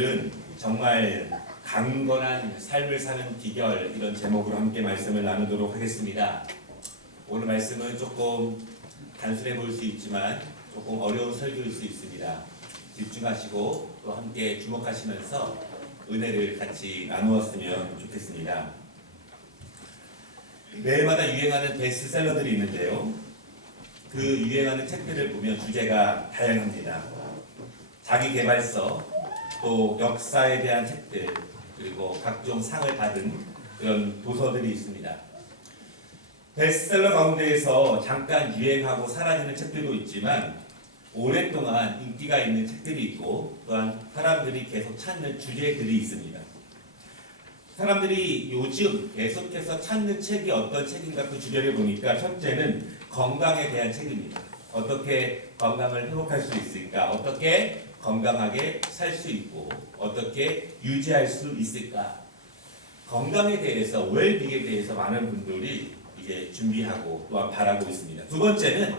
오늘은 정말 강건한 삶을 사는 비결, 이런 제목으로 함께 말씀을 나누도록 하겠습니다. 오늘 말씀은 조금 단순해 보일 수 있지만 조금 어려운 설교일 수 있습니다. 집중하시고 또 함께 주목하시면서 은혜를 같이 나누었으면 좋겠습니다. 매해마다 유행하는 베스트셀러들이 있는데요. 그 유행하는 책들을 보면 주제가 다양합니다. 자기계발서, 또 역사에 대한 책들, 그리고 각종 상을 받은 그런 도서들이 있습니다. 베스트셀러 가운데에서 잠깐 유행하고 사라지는 책들도 있지만 오랫동안 인기가 있는 책들이 있고 또한 사람들이 계속 찾는 주제들이 있습니다. 사람들이 요즘 계속해서 찾는 책이 어떤 책인가 그 주제를 보니까 첫째는 건강에 대한 책입니다. 어떻게 건강을 회복할 수 있을까? 어떻게 건강하게 살 수 있고 어떻게 유지할 수 있을까? 건강에 대해서, 웰빙에 대해서 많은 분들이 이제 준비하고 또한 바라고 있습니다. 두 번째는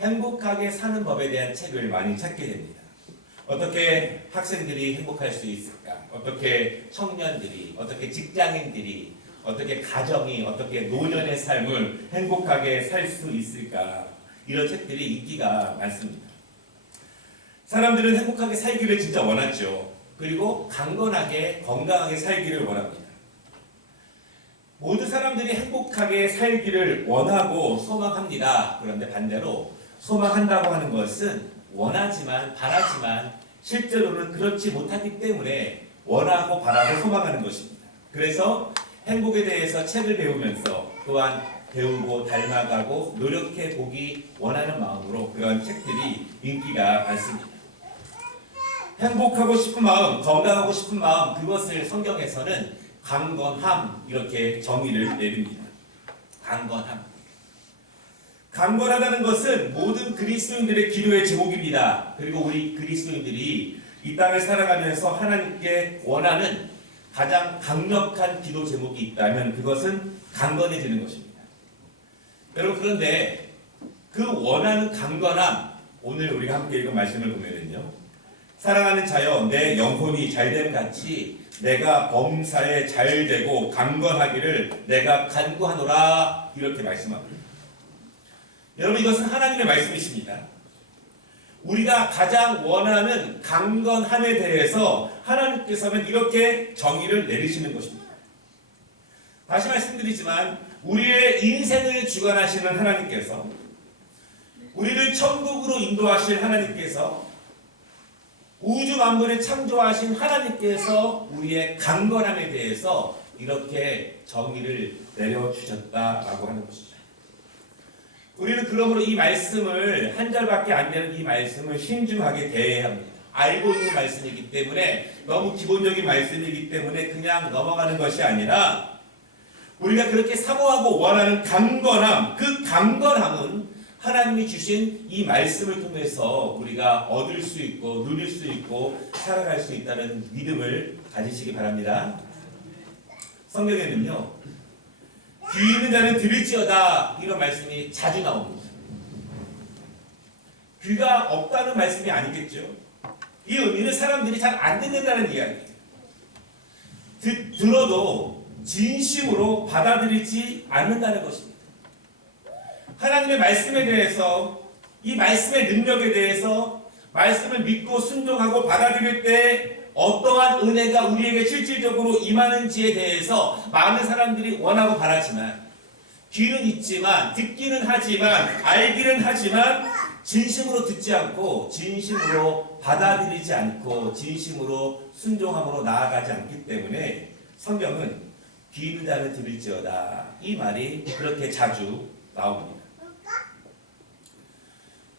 행복하게 사는 법에 대한 책을 많이 찾게 됩니다. 어떻게 학생들이 행복할 수 있을까? 어떻게 청년들이, 어떻게 직장인들이, 어떻게 가정이, 어떻게 노년의 삶을 행복하게 살 수 있을까? 이런 책들이 인기가 많습니다. 사람들은 행복하게 살기를 진짜 원하죠. 그리고 강건하게, 건강하게 살기를 원합니다. 모든 사람들이 행복하게 살기를 원하고 소망합니다. 그런데 반대로 소망한다고 하는 것은 원하지만, 바라지만 실제로는 그렇지 못하기 때문에 원하고 바라고 소망하는 것입니다. 그래서 행복에 대해서 책을 배우면서 또한 배우고 닮아가고 노력해 보기 원하는 마음으로 그런 책들이 인기가 많습니다. 행복하고 싶은 마음, 건강하고 싶은 마음, 그것을 성경에서는 강건함, 이렇게 정의를 내립니다. 강건함. 강건하다는 것은 모든 그리스도인들의 기도의 제목입니다. 그리고 우리 그리스도인들이 이 땅을 살아가면서 하나님께 원하는 가장 강력한 기도 제목이 있다면 그것은 강건해지는 것입니다. 여러분, 그런데 그 원하는 강건함, 오늘 우리가 함께 읽은 말씀을 보면은요, 사랑하는 자여, 내 영혼이 잘됨 같이 내가 범사에 잘되고 강건하기를 내가 간구하노라, 이렇게 말씀합니다. 여러분, 이것은 하나님의 말씀이십니다. 우리가 가장 원하는 강건함에 대해서 하나님께서는 이렇게 정의를 내리시는 것입니다. 다시 말씀드리지만 우리의 인생을 주관하시는 하나님께서, 우리를 천국으로 인도하실 하나님께서, 우주 만물을 창조하신 하나님께서 우리의 강건함에 대해서 이렇게 정의를 내려주셨다라고 하는 것이죠. 우리는 그러므로 이 말씀을, 한 절밖에 안 되는 이 말씀을 신중하게 대해야 합니다. 알고 있는 말씀이기 때문에, 너무 기본적인 말씀이기 때문에 그냥 넘어가는 것이 아니라 우리가 그렇게 사모하고 원하는 강건함, 그 강건함은 하나님이 주신 이 말씀을 통해서 우리가 얻을 수 있고 누릴 수 있고 살아갈 수 있다는 믿음을 가지시기 바랍니다. 성경에는요, 귀 있는 자는 들을지어다, 이런 말씀이 자주 나옵니다. 귀가 없다는 말씀이 아니겠죠. 이 의미는 사람들이 잘 안 듣는다는 이야기예요. 들어도 진심으로 받아들이지 않는다는 것입니다. 하나님의 말씀에 대해서, 이 말씀의 능력에 대해서 말씀을 믿고 순종하고 받아들일 때 어떠한 은혜가 우리에게 실질적으로 임하는지에 대해서 많은 사람들이 원하고 바라지만, 귀는 있지만, 듣기는 하지만, 알기는 하지만 진심으로 듣지 않고 진심으로 받아들이지 않고 진심으로 순종함으로 나아가지 않기 때문에 성경은 귀 있는 자는 들을지어다, 이 말이 그렇게 자주 나옵니다.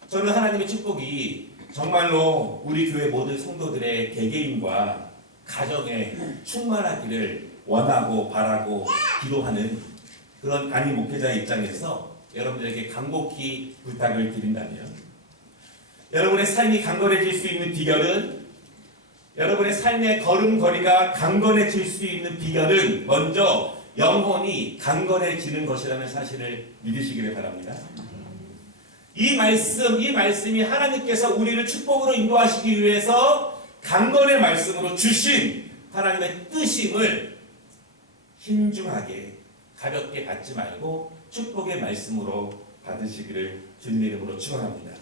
저는 하나님의 축복이 정말로 우리 교회 모든 성도들의 개개인과 가정에 충만하기를 원하고 바라고 기도하는 그런 단임 목회자의 입장에서 여러분들에게 간곡히 부탁을 드린다면, 여러분의 삶이 강건해질 수 있는 비결은, 여러분의 삶의 걸음걸이가 강건해질 수 있는 비결은 먼저 영혼이 강건해지는 것이라는 사실을 믿으시기를 바랍니다. 이 말씀이 하나님께서 우리를 축복으로 인도하시기 위해서 강건의 말씀으로 주신 하나님의 뜻임을 신중하게 가볍게 받지 말고 축복의 말씀으로 받으시기를 주님의 이름으로 축원합니다.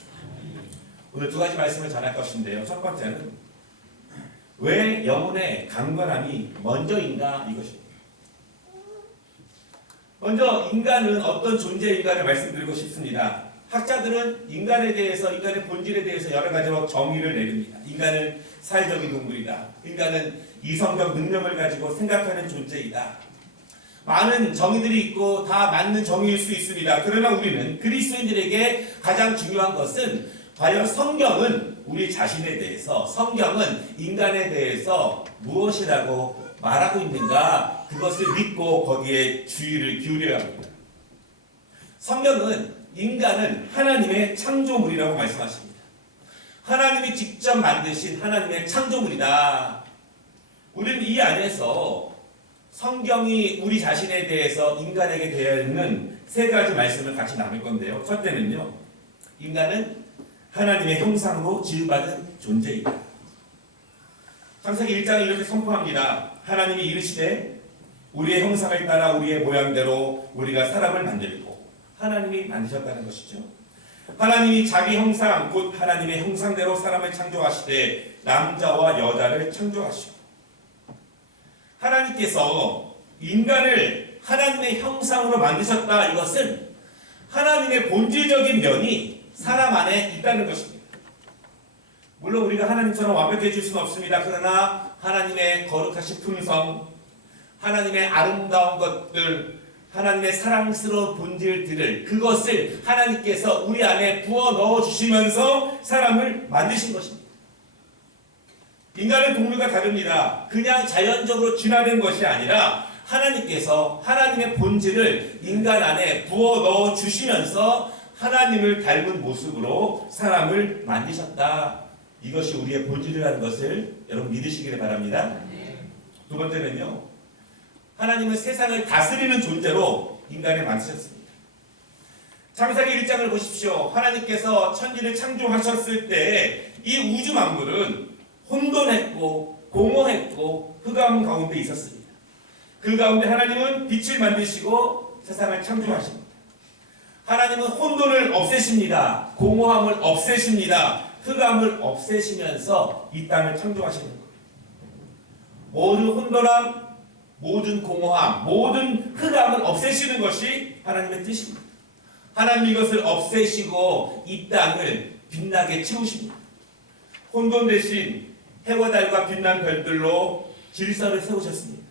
오늘 두 가지 말씀을 전할 것인데요. 첫 번째는 왜 영혼의 강건함이 먼저인가 이것입니다. 먼저 인간은 어떤 존재인가를 말씀드리고 싶습니다. 학자들은 인간에 대해서, 인간의 본질에 대해서 여러 가지로 정의를 내립니다. 인간은 사회적인 동물이다. 인간은 이성적 능력을 가지고 생각하는 존재이다. 많은 정의들이 있고 다 맞는 정의일 수 있습니다. 그러나 우리는 그리스도인들에게 가장 중요한 것은 과연 성경은 우리 자신에 대해서, 성경은 인간에 대해서 무엇이라고 말하고 있는가, 그것을 믿고 거기에 주의를 기울여야 합니다. 성경은 인간은 하나님의 창조물이라고 말씀하십니다. 하나님이 직접 만드신 하나님의 창조물이다. 우리는 이 안에서 성경이 우리 자신에 대해서 인간에게 되어 있는 세 가지 말씀을 같이 나눌 건데요. 첫째는요, 인간은 하나님의 형상으로 지음받은 존재이다. 창세기 1장에 이렇게 선포합니다. 하나님이 이르시되 우리의 형상을 따라 우리의 모양대로 우리가 사람을 만들고, 하나님이 만드셨다는 것이죠. 하나님이 자기 형상 곧 하나님의 형상대로 사람을 창조하시되 남자와 여자를 창조하시고, 하나님께서 인간을 하나님의 형상으로 만드셨다. 이것은 하나님의 본질적인 면이 사람 안에 있다는 것입니다. 물론 우리가 하나님처럼 완벽해질 수는 없습니다. 그러나 하나님의 거룩하신 품성, 하나님의 아름다운 것들, 하나님의 사랑스러운 본질들을, 그것을 하나님께서 우리 안에 부어 넣어 주시면서 사람을 만드신 것입니다. 인간은 동물과 다릅니다. 그냥 자연적으로 진화된 것이 아니라 하나님께서 하나님의 본질을 인간 안에 부어 넣어 주시면서 하나님을 닮은 모습으로 사람을 만드셨다. 이것이 우리의 본질이라는 것을 여러분 믿으시기를 바랍니다. 두 번째는요, 하나님은 세상을 다스리는 존재로 인간을 만드셨습니다. 창세기 1장을 보십시오. 하나님께서 천지를 창조하셨을 때 이 우주 만물은 혼돈했고 공허했고 흑암 가운데 있었습니다. 그 가운데 하나님은 빛을 만드시고 세상을 창조하십니다. 하나님은 혼돈을 없애십니다. 공허함을 없애십니다. 흑암을 없애시면서 이 땅을 창조하시는 거예요. 모든 혼돈함, 모든 공허함, 모든 흑암을 없애시는 것이 하나님의 뜻입니다. 하나님 이것을 없애시고 이 땅을 빛나게 채우십니다. 혼돈 대신 해와 달과 빛난 별들로 질서를 세우셨습니다.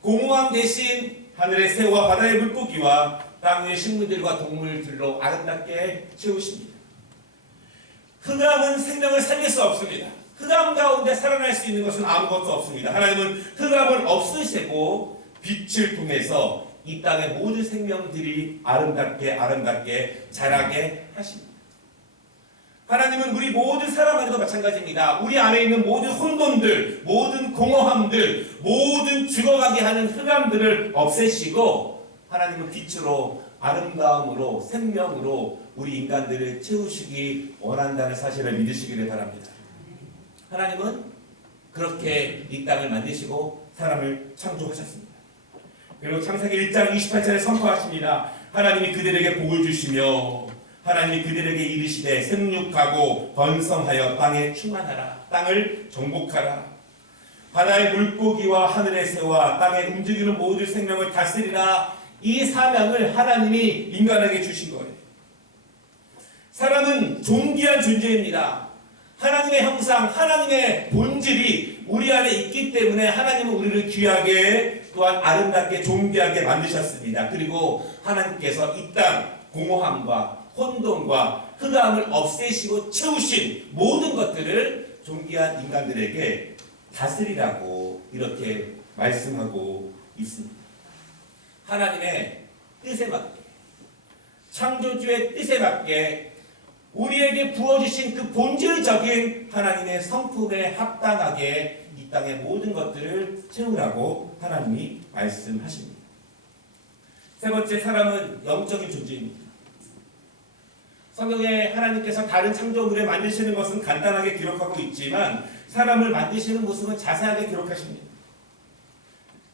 공허함 대신 하늘의 새와 바다의 물고기와 땅 위의 식물들과 동물들로 아름답게 채우십니다. 흑암은 생명을 살릴 수 없습니다. 흑암 가운데 살아날 수 있는 것은 아무것도 없습니다. 하나님은 흑암을 없으시고 빛을 통해서 이 땅의 모든 생명들이 아름답게 자라게 하십니다. 하나님은 우리 모든 사람 안에도 마찬가지입니다. 우리 안에 있는 모든 혼돈들, 모든 공허함들, 모든 죽어가게 하는 흑암들을 없애시고 하나님은 빛으로, 아름다움으로, 생명으로 우리 인간들을 채우시기 원한다는 사실을 믿으시기를 바랍니다. 하나님은 그렇게 이 땅을 만드시고 사람을 창조하셨습니다. 그리고 창세기 1장 28절에 선포하십니다. 하나님이 그들에게 복을 주시며 하나님이 그들에게 이르시되 생육하고 번성하여 땅에 충만하라. 땅을 정복하라. 바다의 물고기와 하늘의 새와 땅에 움직이는 모든 생명을 다스리라. 이 사명을 하나님이 인간에게 주신 거예요. 사람은 존귀한 존재입니다. 하나님의 형상, 하나님의 본질이 우리 안에 있기 때문에 하나님은 우리를 귀하게 또한 아름답게 존귀하게 만드셨습니다. 그리고 하나님께서 이 땅 공허함과 혼돈과 흑암을 없애시고 채우신 모든 것들을 존귀한 인간들에게 다스리라고 이렇게 말씀하고 있습니다. 하나님의 뜻에 맞게, 창조주의 뜻에 맞게 우리에게 부어주신 그 본질적인 하나님의 성품에 합당하게 이 땅의 모든 것들을 채우라고 하나님이 말씀하십니다. 세 번째, 사람은 영적인 존재입니다. 성경에 하나님께서 다른 창조물을 만드시는 것은 간단하게 기록하고 있지만 사람을 만드시는 모습은 자세하게 기록하십니다.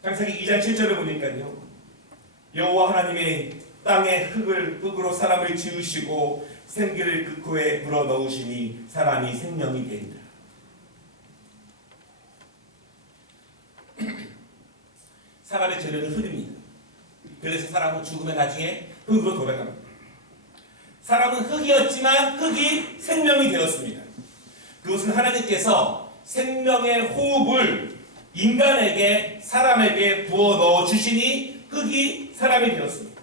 창세기 2장 7절을 보니까요. 여호와 하나님의 땅에 흙으로 사람을 지으시고 생기를 그 코에 불어넣으시니 사람이 생명이 된다. 사람의 재료는 흙입니다. 그래서 사람은 죽으면 나중에 흙으로 돌아갑니다. 사람은 흙이었지만 흙이 생명이 되었습니다. 그것은 하나님께서 생명의 호흡을 인간에게, 사람에게 부어 넣어 주시니 흙이 사람이 되었습니다.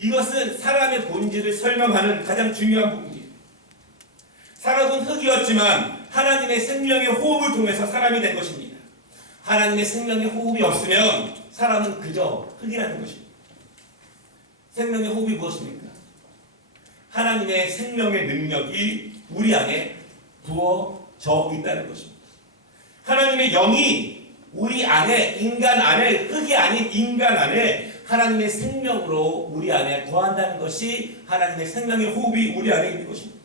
이것은 사람의 본질을 설명하는 가장 중요한 부분이에요. 사람은 흙이었지만 하나님의 생명의 호흡을 통해서 사람이 된 것입니다. 하나님의 생명의 호흡이 없으면 사람은 그저 흙이라는 것입니다. 생명의 호흡이 무엇입니까? 하나님의 생명의 능력이 우리 안에 부어져 있다는 것입니다. 하나님의 영이 우리 안에, 인간 안에, 흙이 아닌 인간 안에 하나님의 생명으로 우리 안에 거한다는 것이 하나님의 생명의 호흡이 우리 안에 있는 것입니다.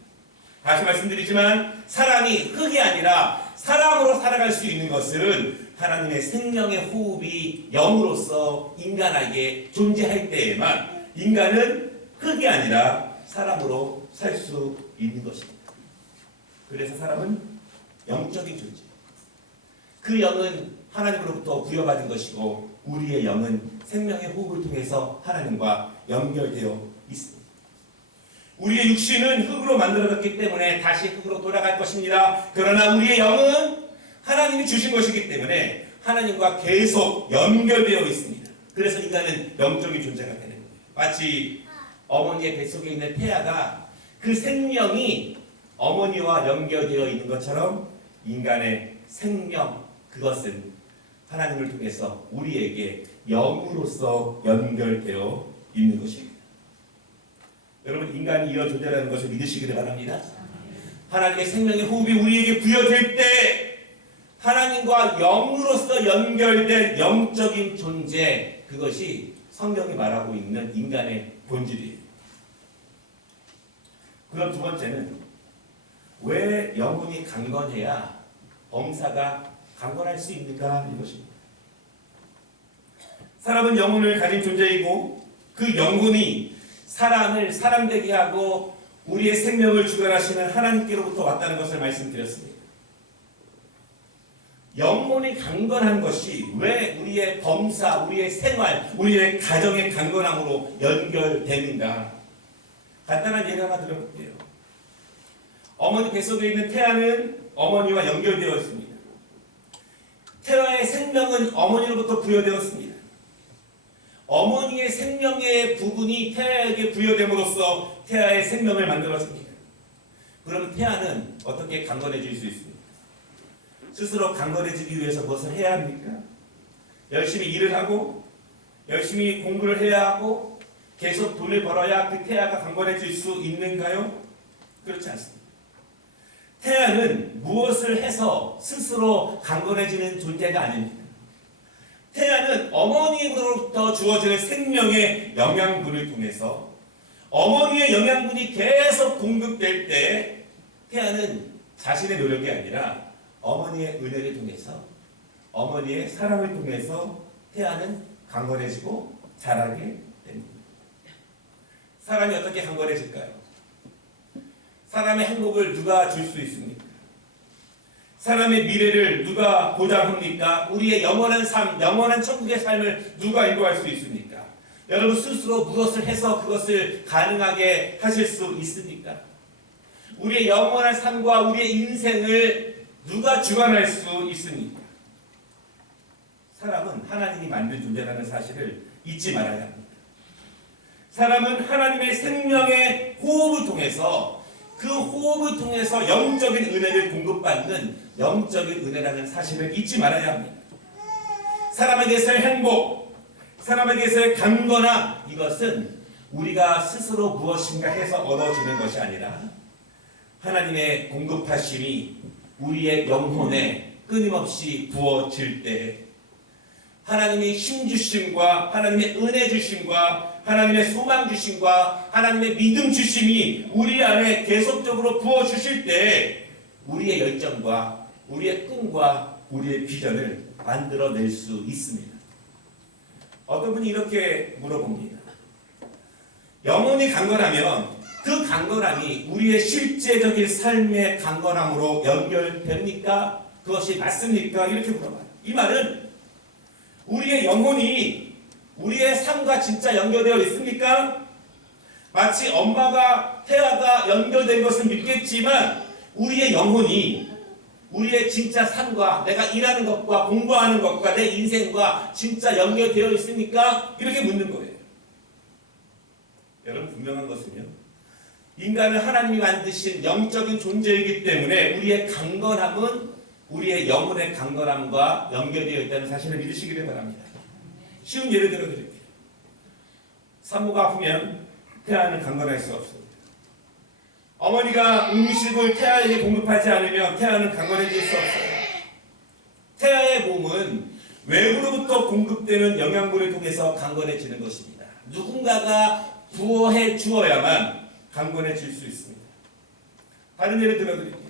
다시 말씀드리지만 사람이 흙이 아니라 사람으로 살아갈 수 있는 것은 하나님의 생명의 호흡이 영으로서 인간에게 존재할 때에만 인간은 흙이 아니라 사람으로 살 수 있는 것입니다. 그래서 사람은 영적인 존재. 그 영은 하나님으로부터 부여받은 것이고 우리의 영은 생명의 호흡을 통해서 하나님과 연결되어 있습니다. 우리의 육신은 흙으로 만들어졌기 때문에 다시 흙으로 돌아갈 것입니다. 그러나 우리의 영은 하나님이 주신 것이기 때문에 하나님과 계속 연결되어 있습니다. 그래서 인간은 영적인 존재가 되는 거예요. 마치 어머니의 뱃속에 있는 태아가 그 생명이 어머니와 연결되어 있는 것처럼 인간의 생명, 그것은 하나님을 통해서 우리에게 영으로서 연결되어 있는 것입니다. 여러분, 인간이 이런 존재라는 것을 믿으시기를 바랍니다. 하나님의 생명의 호흡이 우리에게 부여될 때 하나님과 영으로서 연결된 영적인 존재, 그것이 성경이 말하고 있는 인간의 본질이에요. 그럼 두 번째는 왜 영혼이 강건해야 범사가 강건할 수 있는가 이것입니다. 사람은 영혼을 가진 존재이고 그 영혼이 사람을 사람되게 하고 우리의 생명을 주관하시는 하나님께로부터 왔다는 것을 말씀드렸습니다. 영혼이 강건한 것이 왜 우리의 범사, 우리의 생활, 우리의 가정의 강건함으로 연결되는가? 간단한 예를 하나 들어볼게요. 어머니 뱃속에 있는 태아는 어머니와 연결되어 있습니다. 태아의 생명은 어머니로부터 부여되었습니다. 어머니의 생명의 부분이 태아에게 부여됨으로써 태아의 생명을 만들었습니다. 그러면 태아는 어떻게 강건해질 수 있습니까? 스스로 강건해지기 위해서 무엇을 해야 합니까? 열심히 일을 하고 열심히 공부를 해야 하고 계속 돈을 벌어야 그 태아가 강건해질 수 있는가요? 그렇지 않습니다. 태아는 무엇을 해서 스스로 강건해지는 존재가 아닙니다. 태아는 어머니로부터 주어지는 생명의 영양분을 통해서 어머니의 영양분이 계속 공급될 때 태아는 자신의 노력이 아니라 어머니의 은혜를 통해서 어머니의 사랑을 통해서 태아는 강건해지고 자라게 됩니다. 사람이 어떻게 강건해질까요? 사람의 행복을 누가 줄 수 있습니까? 사람의 미래를 누가 보장합니까? 우리의 영원한 삶, 영원한 천국의 삶을 누가 인도할 수 있습니까? 여러분 스스로 무엇을 해서 그것을 가능하게 하실 수 있습니까? 우리의 영원한 삶과 우리의 인생을 누가 주관할 수 있습니까? 사람은 하나님이 만든 존재라는 사실을 잊지 말아야 합니다. 사람은 하나님의 생명의 호흡을 통해서 그 호흡을 통해서 영적인 은혜를 공급받는 영적인 은혜라는 사실을 잊지 말아야 합니다. 사람에게서의 행복, 사람에게서의 강건함, 이것은 우리가 스스로 무엇인가 해서 얻어지는 것이 아니라 하나님의 공급하심이 우리의 영혼에 끊임없이 부어질 때 하나님의 힘주심과 하나님의 은혜 주심과 하나님의 소망 주심과 하나님의 믿음 주심이 우리 안에 계속적으로 부어 주실 때 우리의 열정과 우리의 꿈과 우리의 비전을 만들어낼 수 있습니다. 어떤 분이 이렇게 물어봅니다. 영혼이 강건하면 그 강건함이 우리의 실제적인 삶의 강건함으로 연결됩니까? 그것이 맞습니까? 이렇게 물어봐요. 이 말은 우리의 영혼이 우리의 삶과 진짜 연결되어 있습니까? 마치 엄마가 태아가 연결된 것을 믿겠지만 우리의 영혼이 우리의 진짜 삶과 내가 일하는 것과 공부하는 것과 내 인생과 진짜 연결되어 있습니까? 이렇게 묻는 거예요. 여러분 분명한 것은요. 인간을 하나님이 만드신 영적인 존재이기 때문에 우리의 강건함은 우리의 영혼의 강건함과 연결되어 있다는 사실을 믿으시기를 바랍니다. 쉬운 예를 들어 드릴게요. 산모가 아프면 태아는 강건할 수 없습니다. 어머니가 음식을 태아에게 공급하지 않으면 태아는 강건해질 수 없어요. 태아의 몸은 외부로부터 공급되는 영양분을 통해서 강건해지는 것입니다. 누군가가 부어해 주어야만 강건해질 수 있습니다. 다른 예를 들어 드릴게요.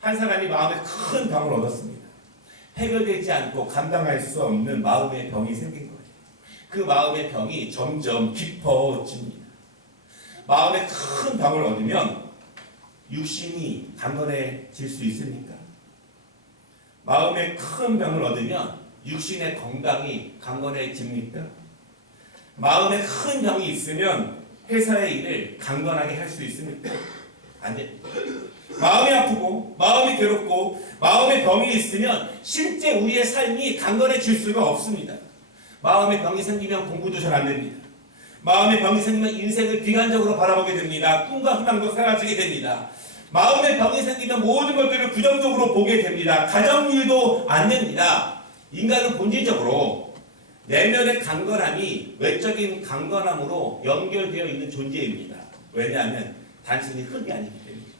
한 사람이 마음에 큰 병을 얻었습니다. 해결되지 않고 감당할 수 없는 마음의 병이 생긴 거예요. 그 마음의 병이 점점 깊어집니다. 마음에 큰 병을 얻으면 육신이 강건해질 수 있습니까? 마음에 큰 병을 얻으면 육신의 건강이 강건해집니까? 마음에 큰 병이 있으면 회사의 일을 강건하게 할 수 있습니까? 안 됩니다. 마음이 아프고 마음이 괴롭고 마음의 병이 있으면 실제 우리의 삶이 강건해질 수가 없습니다. 마음의 병이 생기면 공부도 잘 안 됩니다. 마음의 병이 생기면 인생을 비관적으로 바라보게 됩니다. 꿈과 희망도 사라지게 됩니다. 마음의 병이 생기면 모든 것들을 부정적으로 보게 됩니다. 가정일도 안 됩니다. 인간은 본질적으로 내면의 강건함이 외적인 강건함으로 연결되어 있는 존재입니다. 왜냐하면 단순히 흙이 아니기 때문입니다.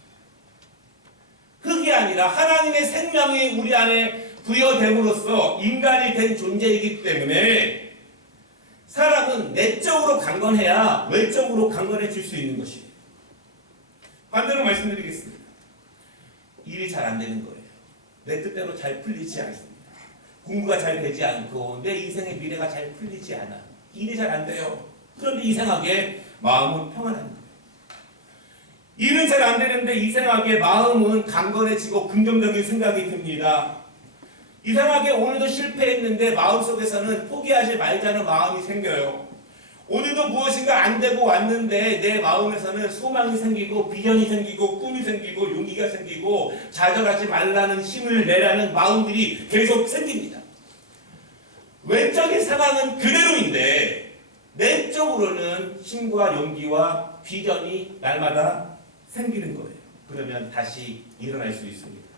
흙이 아니라 하나님의 생명이 우리 안에 부여됨으로써 인간이 된 존재이기 때문에 사람은 내적으로 강건해야 외적으로 강건해질 수 있는 것이에요. 반대로 말씀드리겠습니다. 일이 잘 안 되는 거예요. 내 뜻대로 잘 풀리지 않습니다. 공부가 잘 되지 않고 내 인생의 미래가 잘 풀리지 않아. 일이 잘 안 돼요. 그런데 이상하게 마음은 평안합니다. 일은 잘 안 되는데 이상하게 마음은 강건해지고 긍정적인 생각이 듭니다. 이상하게 오늘도 실패했는데 마음속에서는 포기하지 말자는 마음이 생겨요. 오늘도 무엇인가 안 되고 왔는데 내 마음에서는 소망이 생기고 비전이 생기고 꿈이 생기고 용기가 생기고 좌절하지 말라는 힘을 내라는 마음들이 계속 생깁니다. 외적인 상황은 그대로인데 내적으로는 힘과 용기와 비전이 날마다 생기는 거예요. 그러면 다시 일어날 수 있습니다.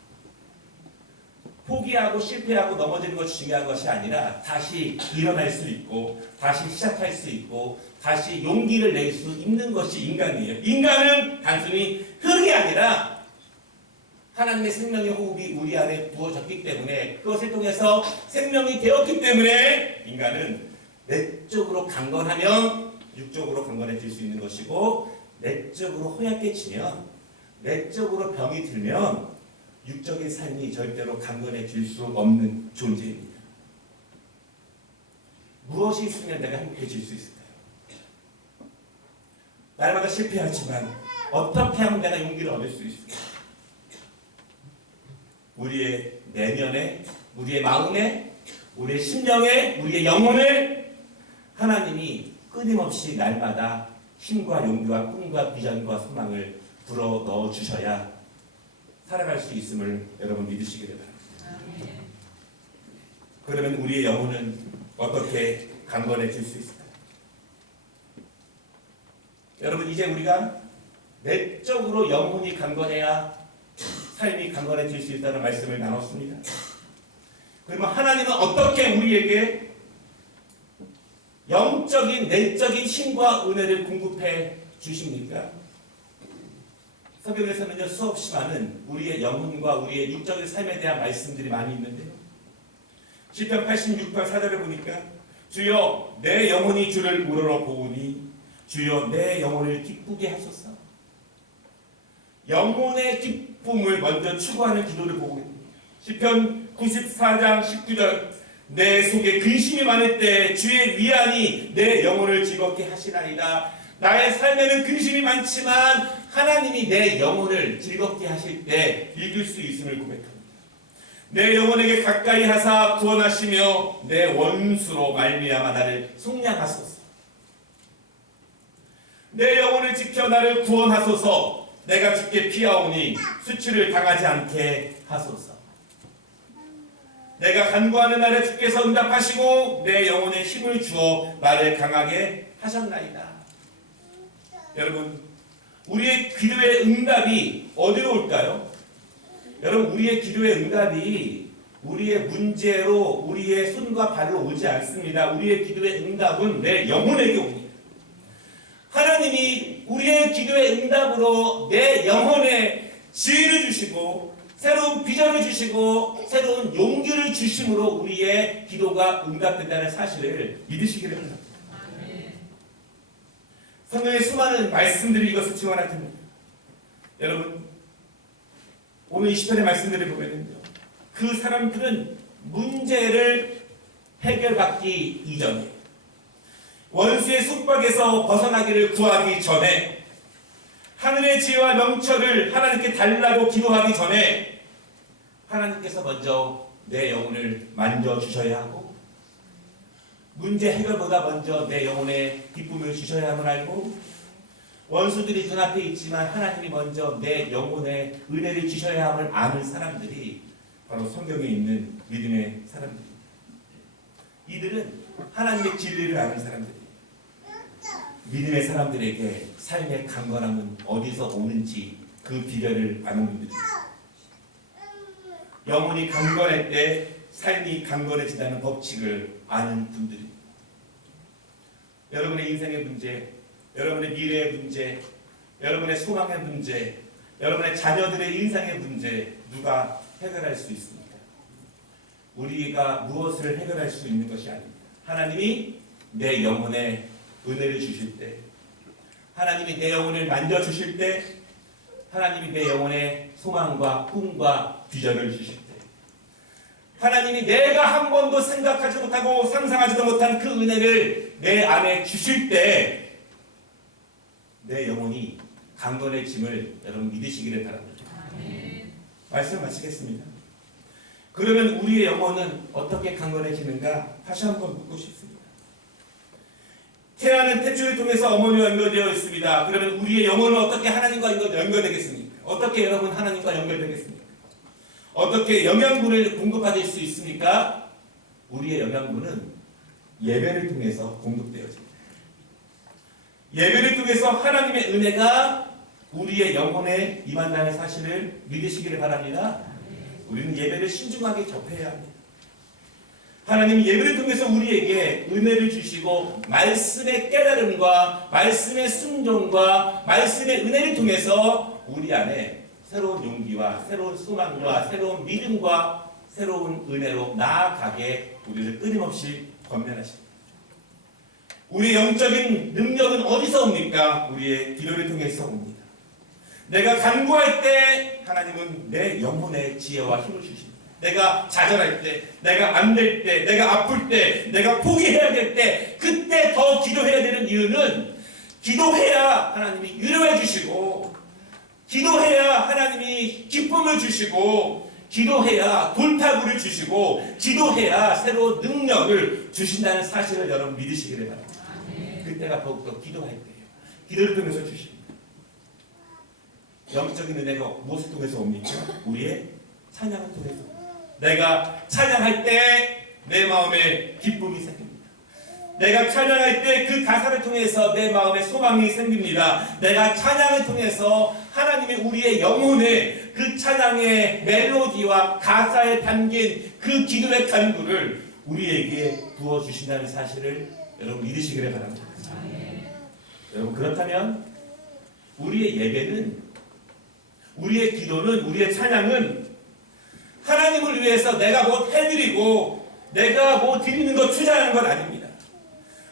포기하고 실패하고 넘어지는 것이 중요한 것이 아니라 다시 일어날 수 있고 다시 시작할 수 있고 다시 용기를 낼 수 있는 것이 인간이에요. 인간은 단순히 흙이 아니라 하나님의 생명의 호흡이 우리 안에 부어졌기 때문에 그것을 통해서 생명이 되었기 때문에 인간은 내적으로 강건하면 육적으로 강건해질 수 있는 것이고 내적으로 허약해지면 내적으로 병이 들면 육적인 삶이 절대로 강건해질 수 없는 존재입니다. 무엇이 있으면 내가 행복해질 수 있을까요? 날마다 실패하지만 어떻게 하면 내가 용기를 얻을 수 있을까요? 우리의 내면에, 우리의 마음에, 우리의 심령에, 우리의 영혼을 하나님이 끊임없이 날마다 힘과 용기와 꿈과 비전과 소망을 불어 넣어 주셔야 살아갈 수 있음을 여러분 믿으시기를 바랍니다. 그러면 우리의 영혼은 어떻게 강건해질 수 있을까요? 여러분 이제 우리가 내적으로 영혼이 강건해야 삶이 강건해질 수 있다는 말씀을 나눴습니다. 그러면 하나님은 어떻게 우리에게 영적인 내적인 힘과 은혜를 공급해 주십니까? 성경에서는요 수없이 많은 우리의 영혼과 우리의 육적인 삶에 대한 말씀들이 많이 있는데요. 시편 86편 4절을 보니까 주여 내 영혼이 주를 우러러 보으니 주여 내 영혼을 기쁘게 하소서. 영혼의 기쁨을 먼저 추구하는 기도를 보고 있습니다. 시편 94장 19절 내 속에 근심이 많을 때 주의 위안이 내 영혼을 즐겁게 하시나이다. 나의 삶에는 근심이 많지만 하나님이 내 영혼을 즐겁게 하실 때 읽을 수 있음을 고백합니다. 내 영혼에게 가까이 하사 구원하시며 내 원수로 말미암아 나를 속량하소서. 내 영혼을 지켜 나를 구원하소서. 내가 주께 피하오니 수치를 당하지 않게 하소서. 내가 간구하는 날에 주께서 응답하시고 내 영혼에 힘을 주어 나를 강하게 하셨나이다. 여러분, 우리의 기도의 응답이 어디로 올까요? 여러분, 우리의 기도의 응답이 우리의 문제로 우리의 손과 발로 오지 않습니다. 우리의 기도의 응답은 내 영혼에게 옵니다. 하나님이 우리의 기도의 응답으로 내 영혼에 지혜를 주시고 새로운 비전을 주시고 새로운 용기를 주심으로 우리의 기도가 응답된다는 사실을 믿으시기를 바랍니다. 성경의 수많은 말씀들이 이것을 증언할 텐데 여러분, 오늘 이 시편의 말씀들을 보면요, 그 사람들은 문제를 해결받기 이전에 원수의 속박에서 벗어나기를 구하기 전에 하늘의 지혜와 명철을 하나님께 달라고 기도하기 전에 하나님께서 먼저 내 영혼을 만져주셔야 하고 문제 해결보다 먼저 내 영혼에 기쁨을 주셔야 함을 알고 원수들이 눈앞에 있지만 하나님이 먼저 내 영혼에 은혜를 주셔야 함을 아는 사람들이 바로 성경에 있는 믿음의 사람들입니다. 이들은 하나님의 진리를 아는 사람들이에요. 믿음의 사람들에게 삶의 강건함은 어디서 오는지 그 비결을 아는 분들입니다. 영혼이 강건할 때 삶이 강건해진다는 법칙을 아는 분들입니다. 여러분의 인생의 문제, 여러분의 미래의 문제, 여러분의 소망의 문제, 여러분의 자녀들의 인생의 문제 누가 해결할 수 있습니까? 우리가 무엇을 해결할 수 있는 것이 아닙니다. 하나님이 내 영혼에 은혜를 주실 때, 하나님이 내 영혼을 만져주실 때, 하나님이 내 영혼에 소망과 꿈과 비전을 주실 때, 하나님이 내가 한 번도 생각하지 못하고 상상하지도 못한 그 은혜를 내 안에 주실 때 내 영혼이 강건해짐을 여러분 믿으시기를 바랍니다. 말씀 마치겠습니다. 그러면 우리의 영혼은 어떻게 강건해지는가 다시 한번 묻고 싶습니다. 태아는 탯줄을 통해서 어머니와 연결되어 있습니다. 그러면 우리의 영혼은 어떻게 하나님과 연결되겠습니까? 어떻게 여러분 하나님과 연결되겠습니까? 어떻게 영양분을 공급받을 수 있습니까? 우리의 영양분은 예배를 통해서 공급되어집니다. 예배를 통해서 하나님의 은혜가 우리의 영혼에 임한다는 사실을 믿으시기를 바랍니다. 우리는 예배를 신중하게 접해야 합니다. 하나님이 예배를 통해서 우리에게 은혜를 주시고 말씀의 깨달음과 말씀의 순종과 말씀의 은혜를 통해서 우리 안에 새로운 용기와 새로운 소망과 새로운 믿음과 새로운 은혜로 나아가게 우리를 끊임없이 권면하십니다. 우리의 영적인 능력은 어디서 옵니까? 우리의 기도를 통해서 옵니다. 내가 간구할 때 하나님은 내 영혼의 지혜와 힘을 주십니다. 내가 좌절할 때, 내가 안 될 때, 내가 아플 때, 내가 포기해야 될 때, 그때 더 기도해야 되는 이유는 기도해야 하나님이 위로해 주시고 기도해야 하나님이 기쁨을 주시고 기도해야 돌파구를 주시고 기도해야 새로운 능력을 주신다는 사실을 여러분 믿으시기를 바랍니다. 그때가 더욱더 기도할 때예요. 기도를 통해서 주십니다. 영적인 은혜가 무엇을 통해서 옵니까? 우리의 찬양을 통해서. 내가 찬양할 때 내 마음에 기쁨이 생깁니다. 내가 찬양할 때 그 가사를 통해서 내 마음에 소망이 생깁니다. 내가 찬양을 통해서 하나님이 우리의 영혼에 그 찬양의 멜로디와 가사에 담긴 그 기도의 간구를 우리에게 부어주신다는 사실을 여러분 믿으시기를 바랍니다. 여러분 그렇다면 우리의 예배는, 우리의 기도는, 우리의 찬양은 하나님을 위해서 내가 뭐 해드리고 내가 뭐 드리는 것 투자하는 건 아닙니다.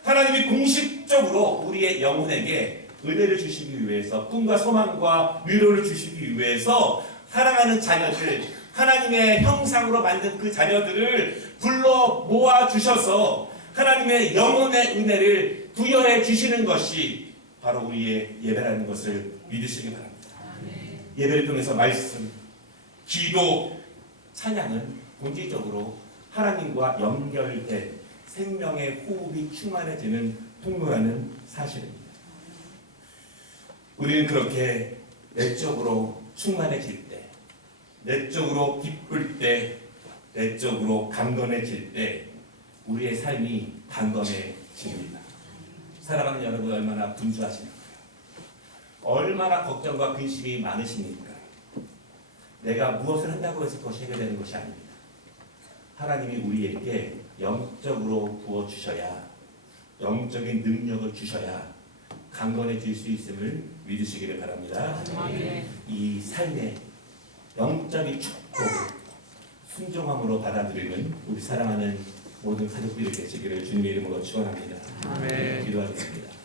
하나님이 공식적으로 우리의 영혼에게 은혜를 주시기 위해서, 꿈과 소망과 위로를 주시기 위해서 사랑하는 자녀들, 하나님의 형상으로 만든 그 자녀들을 불러 모아 주셔서 하나님의 영혼의 은혜를 부여해 주시는 것이 바로 우리의 예배라는 것을 믿으시기 바랍니다. 예배를 통해서 말씀, 기도, 찬양은 본질적으로 하나님과 연결된 생명의 호흡이 충만해지는 통로라는 사실입니다. 우리는 그렇게 내적으로 충만해질 때, 내적으로 기쁠 때, 내적으로 강건해질 때 우리의 삶이 강건해집니다. 사랑하는 여러분, 얼마나 분주하십니까? 얼마나 걱정과 근심이 많으십니까? 내가 무엇을 한다고 해서 그것이 해결되는 것이 아닙니다. 하나님이 우리에게 영적으로 부어주셔야, 영적인 능력을 주셔야 강건해질 수 있음을 믿으시기를 바랍니다. 이 삶의 영적인 축복을 순종함으로 받아들이는 우리 사랑하는 모든 가족들이 되시기를 주님의 이름으로 축원합니다. 기도하겠습니다.